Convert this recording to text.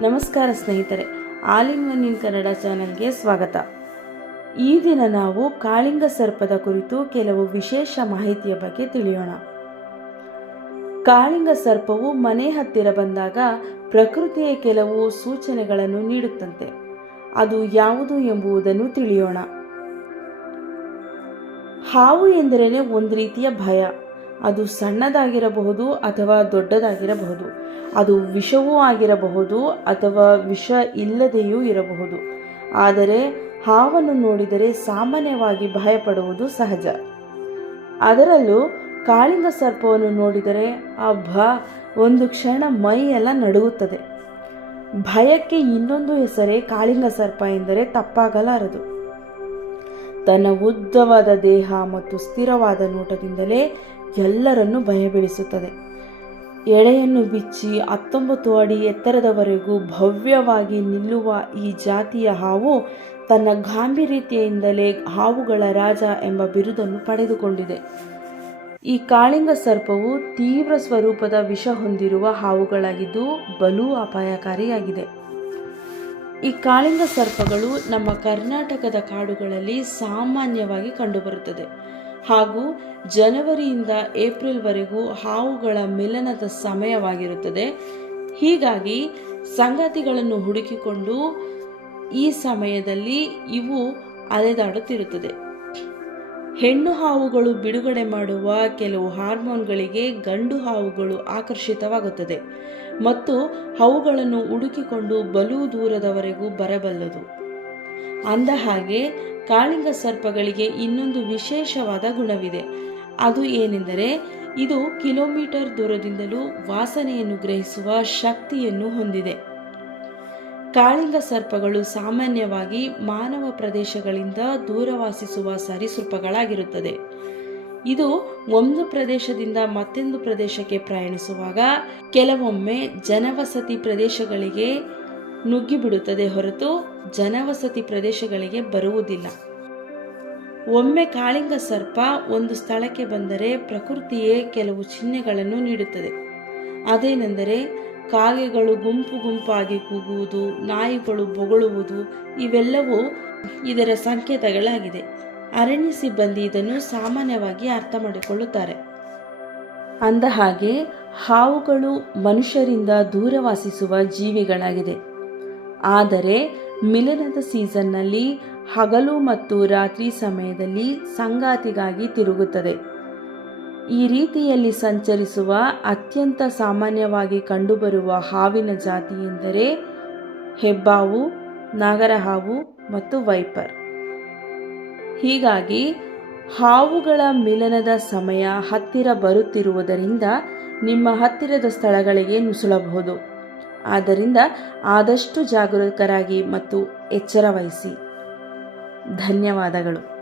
ನಮಸ್ಕಾರ ಸ್ನೇಹಿತರೆ all in one in Kannada ಚಾನೆಲ್ಗೆ ಸ್ವಾಗತ. ಈ ದಿನ ನಾವು ಕಾಳಿಂಗ ಸರ್ಪದ ಕುರಿತು ಕೆಲವು ವಿಶೇಷ ಮಾಹಿತಿಯ ಬಗ್ಗೆ ತಿಳಿಯೋಣ. ಕಾಳಿಂಗ ಸರ್ಪವು ಮನೆ ಹತ್ತಿರ ಬಂದಾಗ ಪ್ರಕೃತಿಯ ಕೆಲವು ಸೂಚನೆಗಳನ್ನು ನೀಡುತ್ತಂತೆ. ಅದು ಯಾವುದು ಎಂಬುದನ್ನು ತಿಳಿಯೋಣ. ಹಾವು ಎಂದರೇನೆ ಒಂದು ರೀತಿಯ ಭಯ. ಅದು ಸಣ್ಣದಾಗಿರಬಹುದು ಅಥವಾ ದೊಡ್ಡದಾಗಿರಬಹುದು. ಅದು ವಿಷವೂ ಆಗಿರಬಹುದು ಅಥವಾ ವಿಷ ಇಲ್ಲದೆಯೂ ಇರಬಹುದು. ಆದರೆ ಹಾವನ್ನು ನೋಡಿದರೆ ಸಾಮಾನ್ಯವಾಗಿ ಭಯಪಡುವುದು ಸಹಜ. ಅದರಲ್ಲೂ ಕಾಳಿಂಗ ಸರ್ಪವನ್ನು ನೋಡಿದರೆ ಭ ಒಂದು ಕ್ಷಣ ಮೈಯೆಲ್ಲ ನಡುಗುತ್ತದೆ. ಭಯಕ್ಕೆ ಇನ್ನೊಂದು ಹೆಸರೇ ಕಾಳಿಂಗ ಸರ್ಪ ಎಂದರೆ ತಪ್ಪಾಗಲಾರದು. ತನ್ನ ಉದ್ದವಾದ ದೇಹ ಮತ್ತು ಸ್ಥಿರವಾದ ನೋಟದಿಂದಲೇ ಎಲ್ಲರನ್ನೂ ಭಯಬೀಳಿಸುತ್ತದೆ ಎಳೆಯನ್ನು ಬಿಚ್ಚಿ ಹತ್ತೊಂಬತ್ತು ಅಡಿ ಎತ್ತರದವರೆಗೂ ಭವ್ಯವಾಗಿ ನಿಲ್ಲುವ ಈ ಜಾತಿಯ ಹಾವು ತನ್ನ ಗಾಂಭೀರ್ಯತೆಯಿಂದಲೇ ಹಾವುಗಳ ರಾಜ ಎಂಬ ಬಿರುದನ್ನು ಪಡೆದುಕೊಂಡಿದೆ. ಈ ಕಾಳಿಂಗ ಸರ್ಪವು ತೀವ್ರ ಸ್ವರೂಪದ ವಿಷ ಹೊಂದಿರುವ ಹಾವುಗಳಾಗಿದ್ದು ಬಲು ಅಪಾಯಕಾರಿಯಾಗಿದೆ. ಈ ಕಾಳಿಂಗ ಸರ್ಪಗಳು ನಮ್ಮ ಕರ್ನಾಟಕದ ಕಾಡುಗಳಲ್ಲಿ ಸಾಮಾನ್ಯವಾಗಿ ಕಂಡುಬರುತ್ತದೆ. ಹಾಗೂ ಜನವರಿಯಿಂದ ಏಪ್ರಿಲ್ವರೆಗೂ ಹಾವುಗಳ ಮಿಲನದ ಸಮಯವಾಗಿರುತ್ತದೆ. ಹೀಗಾಗಿ ಸಂಗತಿಗಳನ್ನು ಹುಡುಕಿಕೊಂಡು ಈ ಸಮಯದಲ್ಲಿ ಇವು ಅಲೆದಾಡುತ್ತಿರುತ್ತದೆ. ಹೆಣ್ಣು ಹಾವುಗಳು ಬಿಡುಗಡೆ ಮಾಡುವ ಕೆಲವು ಹಾರ್ಮೋನ್ಗಳಿಗೆ ಗಂಡು ಹಾವುಗಳು ಆಕರ್ಷಿತವಾಗುತ್ತದೆ ಮತ್ತು ಅವುಗಳನ್ನು ಹುಡುಕಿಕೊಂಡು ಬಲು ದೂರದವರೆಗೂ ಬರಬಲ್ಲದು. ಅಂದ ಹಾಗೆ ಕಾಳಿಂಗ ಸರ್ಪಗಳಿಗೆ ಇನ್ನೊಂದು ವಿಶೇಷವಾದ ಗುಣವಿದೆ. ಅದು ಏನೆಂದರೆ ಇದು ಕಿಲೋಮೀಟರ್ ದೂರದಿಂದಲೂ ವಾಸನೆಯನ್ನು ಗ್ರಹಿಸುವ ಶಕ್ತಿಯನ್ನು ಹೊಂದಿದೆ. ಕಾಳಿಂಗ ಸರ್ಪಗಳು ಸಾಮಾನ್ಯವಾಗಿ ಮಾನವ ಪ್ರದೇಶಗಳಿಂದ ದೂರವಾಸಿಸುವ ಸರೀಸೃಪಗಳಾಗಿರುತ್ತದೆ. ಇದು ಒಂದು ಪ್ರದೇಶದಿಂದ ಮತ್ತೊಂದು ಪ್ರದೇಶಕ್ಕೆ ಪ್ರಯಾಣಿಸುವಾಗ ಕೆಲವೊಮ್ಮೆ ಜನವಸತಿ ಪ್ರದೇಶಗಳಿಗೆ ನುಗ್ಗಿಬಿಡುತ್ತದೆ ಹೊರತು ಜನವಸತಿ ಪ್ರದೇಶಗಳಿಗೆ ಬರುವುದಿಲ್ಲ. ಒಮ್ಮೆ ಕಾಳಿಂಗ ಸರ್ಪ ಒಂದು ಸ್ಥಳಕ್ಕೆ ಬಂದರೆ ಪ್ರಕೃತಿಯೇ ಕೆಲವು ಚಿಹ್ನೆಗಳನ್ನು ನೀಡುತ್ತದೆ. ಅದೇನೆಂದರೆ ಕಾಗೆಗಳು ಗುಂಪು ಗುಂಪಾಗಿ ಕೂಗುವುದು, ನಾಯಿಗಳು ಬೊಗಳುವುದು, ಇವೆಲ್ಲವೂ ಇದರ ಸಂಕೇತಗಳಾಗಿದೆ. ಅರಣ್ಯ ಸಿಬ್ಬಂದಿ ಇದನ್ನು ಸಾಮಾನ್ಯವಾಗಿ ಅರ್ಥ ಮಾಡಿಕೊಳ್ಳುತ್ತಾರೆ. ಅಂದ ಹಾಗೆ, ಹಾವುಗಳು ಮನುಷ್ಯರಿಂದ ದೂರ ವಾಸಿಸುವ ಜೀವಿಗಳಾಗಿದೆ. ಆದರೆ, ಮಿಲನದ ಸೀಸನ್ನಲ್ಲಿ ಹಗಲು ಮತ್ತು ರಾತ್ರಿ ಸಮಯದಲ್ಲಿ ಸಂಗಾತಿಗಾಗಿ ತಿರುಗುತ್ತದೆ. ಈ ರೀತಿಯಲ್ಲಿ ಸಂಚರಿಸುವ ಅತ್ಯಂತ ಸಾಮಾನ್ಯವಾಗಿ ಕಂಡುಬರುವ ಹಾವಿನ ಜಾತಿ ಎಂದರೆ ಹೆಬ್ಬಾವು, ನಾಗರಹಾವು ಮತ್ತು ವೈಪರ್. ಹೀಗಾಗಿ ಹಾವುಗಳ ಮಿಲನದ ಸಮಯ ಹತ್ತಿರ ಬರುತ್ತಿರುವುದರಿಂದ ನಿಮ್ಮ ಹತ್ತಿರದ ಸ್ಥಳಗಳಿಗೆ ನುಸುಳಬಹುದು. ಆದ್ದರಿಂದ ಆದಷ್ಟು ಜಾಗರೂಕರಾಗಿ ಮತ್ತು ಎಚ್ಚರ ವಹಿಸಿ ಧನ್ಯವಾದಗಳು.